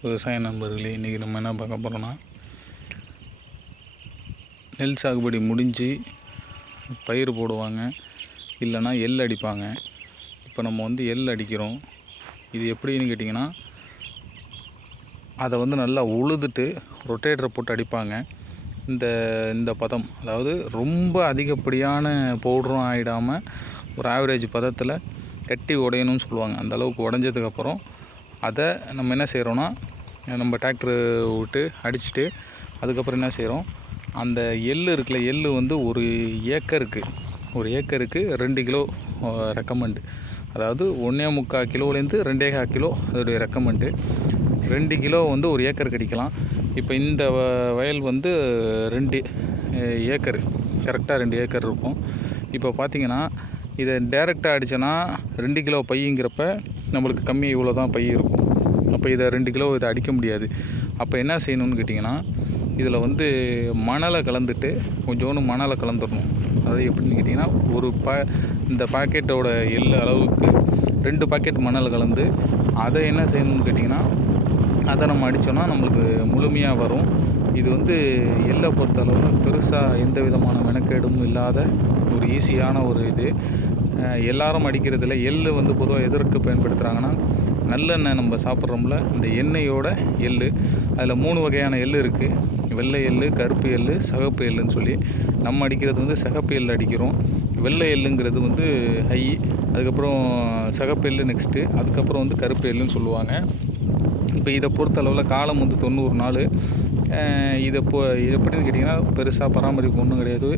விவசாய நண்பர்களே இன்றைக்கி நம்ம என்ன பார்க்க போகிறோன்னா நெல் சாகுபடி முடிஞ்சு பயிர் போடுவாங்க இல்லைன்னா எள் அடிப்பாங்க. இப்போ நம்ம வந்து எள் அடிக்கிறோம். இது எப்படின்னு கேட்டிங்கன்னா அதை வந்து நல்லா உழுதுட்டு ரொட்டேட்டரை போட்டு அடிப்பாங்க. இந்த இந்த பதம் அதாவது ரொம்ப அதிகப்படியான பவுடரும் ஆகிடாமல் ஒரு ஆவரேஜ் பதத்தில் கட்டி உடையணும்னு சொல்லுவாங்க. அந்த அளவுக்கு உடஞ்சதுக்கப்புறம் அதை நம்ம என்ன செய்கிறோன்னா நம்ம டிராக்டர் விட்டு அடிச்சுட்டு அதுக்கப்புறம் என்ன செய்கிறோம் அந்த எள் இருக்குல்ல எள் வந்து ஒரு ஏக்கருக்கு ஒரு ஏக்கருக்கு ரெண்டு கிலோ ரெக்கமெண்டு அதாவது ஒன்றே முக்கால் கிலோலேருந்து ரெண்டே கால் கிலோ அதோடைய ரெக்கமெண்டு ரெண்டு கிலோ வந்து ஒரு ஏக்கர் கடிக்கலாம் இப்போ இந்த வ- வயல் வந்து ரெண்டு ஏக்கர் கரெக்டாக ரெண்டு ஏக்கர் இருக்கும். இப்போ பார்த்தீங்கன்னா இதை டேரெக்டாக அடித்தோன்னா ரெண்டு கிலோ பைங்கிறப்ப நம்மளுக்கு கம்மி இவ்வளோ தான் பை இருக்கும். அப்போ இதை ரெண்டு கிலோ இதை அடிக்க முடியாது. அப்போ என்ன செய்யணும்னு கேட்டிங்கன்னா இதில் வந்து மணலை கலந்துட்டு கொஞ்சோண்டு மணலை கலந்துடணும். அதாவது எப்படின்னு கேட்டிங்கன்னா ஒரு பா இந்த பாக்கெட்டோட எள் அளவுக்கு ரெண்டு பாக்கெட் மணல் கலந்து அதை என்ன செய்யணும்னு கேட்டிங்கன்னா அதை நம்ம அடித்தோன்னா நம்மளுக்கு முழுமையாக வரும். இது வந்து எள்ளை பொறுத்தளவில் பெருசாக எந்த விதமான மெனக்கேடும் இல்லாத ஒரு ஈஸியான ஒரு இது. எல்லாரும் அடிக்கிறதில்ல எள்ளு வந்து பொதுவாக எதற்கு பயன்படுத்துகிறாங்கன்னா நல்லெண்ணெய் நம்ம சாப்பிட்றோம்ல இந்த எண்ணெயோட எள்ளு. அதில் மூணு வகையான எள்ளு இருக்குது வெள்ளை எள்ளு கருப்பு எள்ளு சகப்பு எள்ளுன்னு சொல்லி நம்ம அடிக்கிறது வந்து சகப்பு எள்ளு அடிக்கிறோம். வெள்ளை எள்ளுங்கிறது வந்து ஹை அதுக்கப்புறம் சகப்பு எள்ளு நெக்ஸ்ட்டு அதுக்கப்புறம் வந்து கருப்பு எள்ளுன்னு சொல்லுவாங்க. இப்போ இதை பொறுத்தளவில் காலம் வந்து தொண்ணூறு நாள். இதை இப்போ இது எப்படின்னு கேட்டிங்கன்னா பெருசாக பராமரிப்பு ஒன்றும் கிடையாது.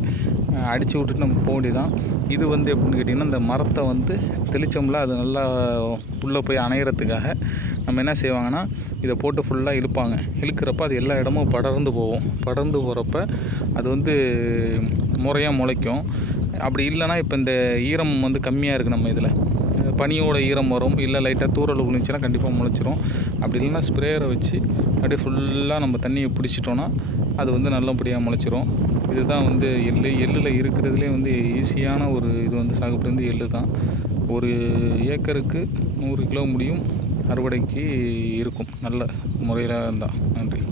அடித்து விட்டுட்டு நம்ம போக வேண்டியதான் இது வந்து எப்படின்னு கேட்டிங்கன்னா இந்த மரத்தை வந்து தெளிச்சோம்ல அது நல்லா உள்ளே போய் அணையிறதுக்காக நம்ம என்ன செய்வாங்கன்னா இதை போட்டு ஃபுல்லாக இழுப்பாங்க. இழுக்கிறப்ப அது எல்லா இடமும் படர்ந்து போகும். படர்ந்து போகிறப்ப அது வந்து முறையாக முளைக்கும். அப்படி இல்லைன்னா இப்போ இந்த ஈரம் வந்து கம்மியாக இருக்குது நம்ம இதில். பனியோட ஈரம் வரும் இல்லை லைட்டாக தூரல் விழுந்துச்சுன்னா கண்டிப்பாக முளைச்சிரும். அப்படி இல்லைன்னா ஸ்ப்ரேயரை வச்சு அப்படியே ஃபுல்லாக நம்ம தண்ணியை பிடிச்சிட்டோன்னா அது வந்து நல்லபடியாக முளைச்சிரும். இதுதான் வந்து எள்ளு எள்ளில் இருக்கிறதுலே வந்து ஈஸியான ஒரு இது வந்து சாகுபடி வந்து எள்ளு தான். ஒரு ஏக்கருக்கு நூறு கிலோ முடியும் அறுவடைக்கு இருக்கும். நல்ல முறையில் இருந்தால் நன்றி.